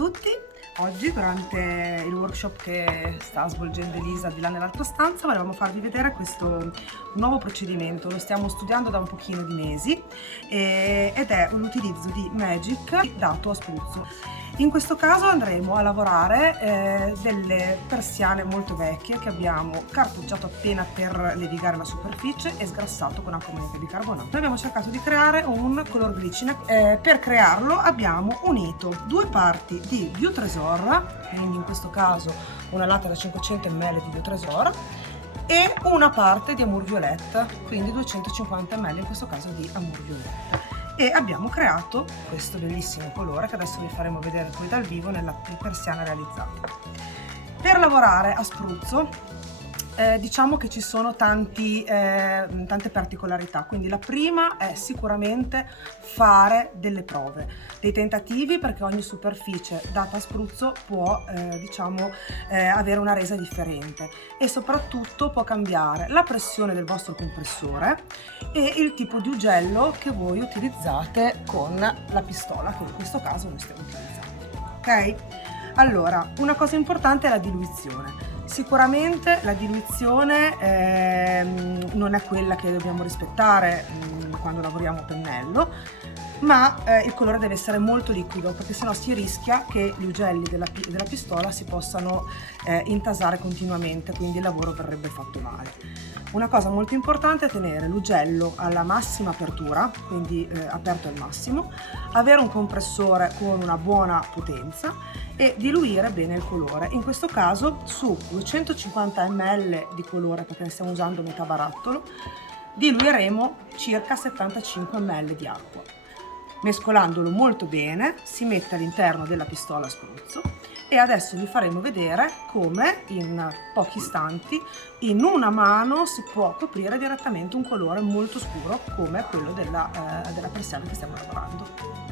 tutti, oggi durante il workshop che sta svolgendo Elisa di là nell'altra stanza volevamo farvi vedere questo nuovo procedimento. Lo stiamo studiando da un pochino di mesi ed è l'utilizzo di Magic dato a spruzzo. In questo caso andremo a lavorare delle persiane molto vecchie che abbiamo carteggiato appena per levigare la superficie e sgrassato con acqua di bicarbonato. Noi abbiamo cercato di creare un color glicine. Per crearlo abbiamo unito due parti di Biotresor, quindi in questo caso una latta da 500 ml di Biotresor, e una parte di Amour Violette, quindi 250 ml in questo caso di Amour Violette. E abbiamo creato questo bellissimo colore che adesso vi faremo vedere poi dal vivo nella persiana realizzata. Per lavorare a spruzzo diciamo che ci sono tante particolarità, quindi la prima è sicuramente fare delle prove, dei tentativi, perché ogni superficie data a spruzzo può avere una resa differente e soprattutto può cambiare la pressione del vostro compressore e il tipo di ugello che voi utilizzate con la pistola, che in questo caso noi stiamo utilizzando. Ok? Allora, una cosa importante è la diluizione. Sicuramente la diluizione non è quella che dobbiamo rispettare quando lavoriamo a pennello, ma il colore deve essere molto liquido, perché sennò si rischia che gli ugelli della pistola si possano intasare continuamente, quindi il lavoro verrebbe fatto male. Una cosa molto importante è tenere l'ugello alla massima apertura, quindi aperto al massimo, avere un compressore con una buona potenza e diluire bene il colore. In questo caso su 250 ml di colore, perché ne stiamo usando metà barattolo, diluiremo circa 75 ml di acqua. Mescolandolo molto bene si mette all'interno della pistola a spruzzo e adesso vi faremo vedere come in pochi istanti in una mano si può coprire direttamente un colore molto scuro come quello della persiana che stiamo lavorando.